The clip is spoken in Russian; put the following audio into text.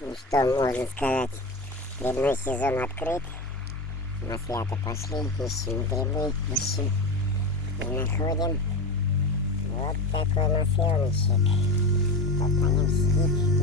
Ну что можно сказать, грибной сезон открыт, маслята пошли, ищем грибы, ищем и находим вот такой масленочек. Кто по нем сидит.